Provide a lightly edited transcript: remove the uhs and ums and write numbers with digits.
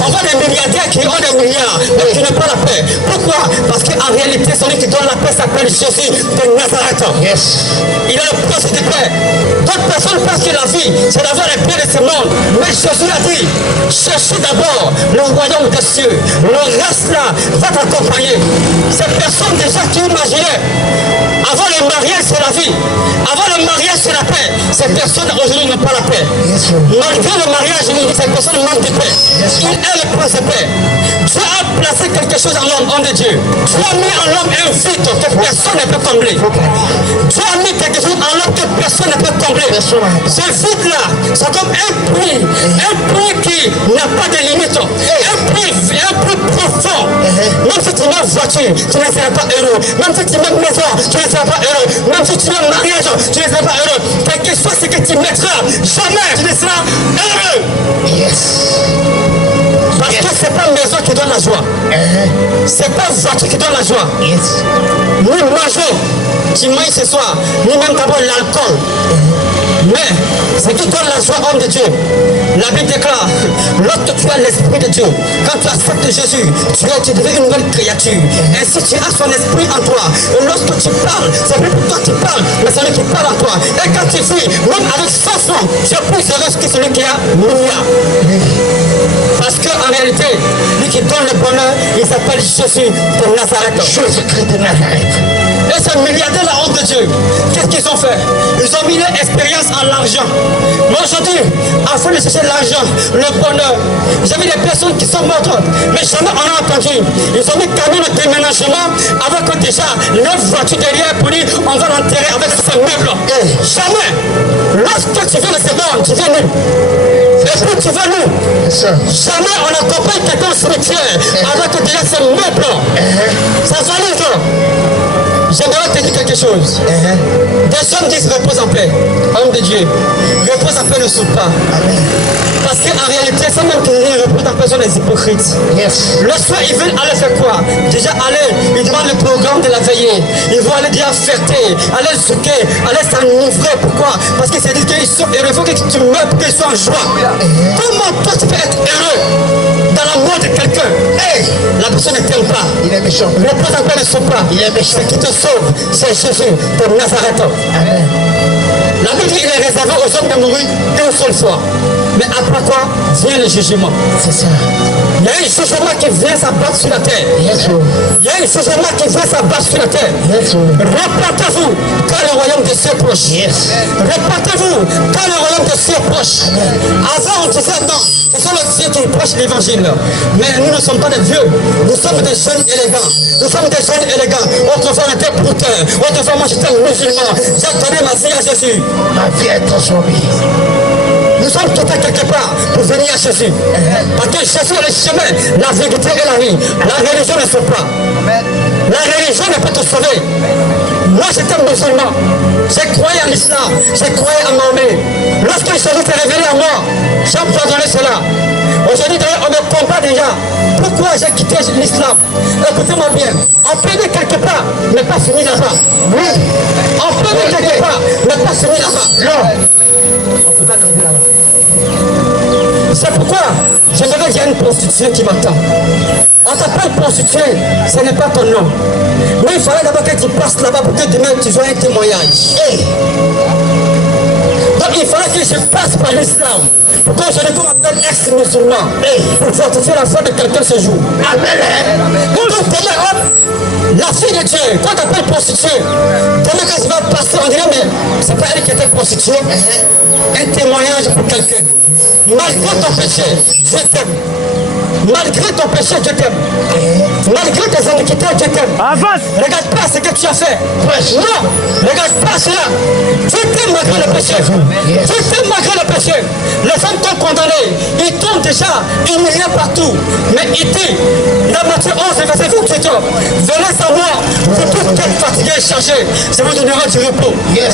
On voit des milliardaires qui ont des milliards, mais qui n'ont pas la paix. Pourquoi? Parce qu'en réalité, celui qui donne la paix s'appelle Jésus de Nazareth. Il a le prince de paix. D'autres personnes pensent que la vie, c'est d'avoir les biens de ce monde. Mais Jésus a dit, cherchez d'abord le royaume des cieux. Le reste là va t'accompagner. Ces personnes déjà qui imaginaient, avant le mariage c'est la vie, avant le mariage c'est la paix. Ces personnes aujourd'hui n'ont pas la paix. Malgré le mariage, ces personnes manquent de paix. Il est le prince de paix. Dieu a placé quelque chose en l'homme, homme de Dieu. Dieu a mis en l'homme un vide que personne ne peut combler. Dieu a mis quelque chose en l'homme que personne ne peut combler. Ce vide-là, c'est comme un puits qui n'a pas de limite. Un puits profond. Même si tu mets voiture, tu ne seras pas heureux. Même si tu mets maison, tu ne seras pas heureux. Même si tu mets mariage, tu ne seras pas heureux. Quelque chose ce que tu mettras, jamais tu ne seras heureux. Parce que c'est pas maison qui donne la joie. C'est pas voiture qui donne la joie. Nous mangeons, tu manges ce soir, nous même d'abord l'alcool. Mais ce qui donne la joie, homme de Dieu, la Bible déclare, lorsque tu as l'esprit de Dieu, quand tu acceptes Jésus, tu deviens une nouvelle créature. Ainsi tu as son esprit en toi. Et lorsque tu parles, c'est plus pour toi qui parles, mais c'est lui qui parle en toi. Et quand tu vis, même avec 100 francs, tu es plus heureux que celui qui a milliard. Parce qu'en réalité, lui qui donne le bonheur, il s'appelle Jésus de Nazareth. Jésus-Christ de Nazareth. Et ces milliardaires, la honte de Dieu, qu'est-ce qu'ils ont fait? Ils ont mis leur expérience en l'argent. Mais aujourd'hui, afin de chercher l'argent, le bonheur, j'ai vu des personnes qui sont mortes, mais jamais on a entendu. Ils ont mis camion de déménagement avec déjà leur voiture derrière pour dire on va l'enterrer avec ce meuble. Jamais. Lorsque tu viens de ce monde, tu viens nous. Et puis tu vas nous. Jamais on accompagne quelqu'un au cimetière avec déjà ce meuble. Ça valide. J'aimerais te dire quelque chose. Des hommes disent repose en paix. Homme de Dieu, repose en paix ne souffre pas. Parce qu'en réalité, c'est même que les repose en paix sont des hypocrites. Le soir, ils veulent aller faire quoi? Déjà aller, ils demandent le programme de la veillée. Ils vont aller déjà fêter, aller souquer, aller s'enivrer. Pourquoi? Parce qu'ils se disent qu'ils sont heureux. Il faut que tu meurs pour qu'ils soient en joie. Comment toi tu peux être heureux dans la mort de quelqu'un? La personne ne t'aime pas. Il est méchant. Repose en paix ne souffre pas. Il est méchant. Qui te sauve, c'est Jésus de Nazareth. La Bible dit qu'il est réservé aux hommes de mourir une seule fois. Mais après quoi vient le jugement. C'est ça. Il y a un jugement qui vient s'abattre sur la terre. Il y a un jugement qui vient s'abattre sur la terre. Repartez-vous quand le royaume de Dieu est proche. Repartez-vous quand le royaume de Dieu est proche. Avant on disait non, ce sont les vieux qui prêchent l'évangile. Mais nous ne sommes pas des vieux. Nous sommes des jeunes élégants. Nous sommes des jeunes élégants. Autrefois on était brouteurs. Autrefois moi j'étais musulman. J'ai donné ma vie à Jésus. Ma vie est transformée. Nous sommes tous quelque part pour venir à Jésus. Parce que Jésus est le chemin, la vérité et la vie. La religion ne sauve pas. La religion ne peut te sauver. Moi j'étais musulman. J'ai croyé en l'islam. J'ai croyé en Mahomet. Lorsque Jésus s'est révélé à moi, j'ai pardonné cela. Aujourd'hui d'ailleurs on me combat déjà. Pourquoi j'ai quitté l'islam? Écoutez-moi bien. On peut aller quelque part, mais pas finir là-bas. Oui. On peut aller quelque part, mais pas finir là-bas. Non. On ne peut pas grandir là-bas. C'est pourquoi j'aimerais qu'il y ait une prostituée qui m'attend. On t'appelle prostituée, ce n'est pas ton nom. Mais il fallait d'abord que tu passes là-bas pour que demain tu sois un témoignage. Donc il fallait que je passe par l'islam. Pour que je ne m'appelle ex-musulman. Pour fortifier la foi de quelqu'un ce jour. Amen. Donc demain, la fille de Dieu, quand tu appelles prostituée, demain quand tu vas passer, on dirait mais c'est pas elle qui était prostituée. Un témoignage pour quelqu'un. Malgré ton péché, je t'aime. Malgré ton péché, je t'aime. Malgré tes iniquités, je t'aime. Avance. Regarde pas ce que tu as fait. Non, regarde pas cela. Je t'aime malgré le péché. Je t'aime malgré le péché. Les hommes t'ont condamné. Ils t'ont déjà humilié partout. Mais il dit, dans Matthieu 11, verset 28, venez à moi, vous tous êtes fatigués et chargés. Je vous donnerai du repos.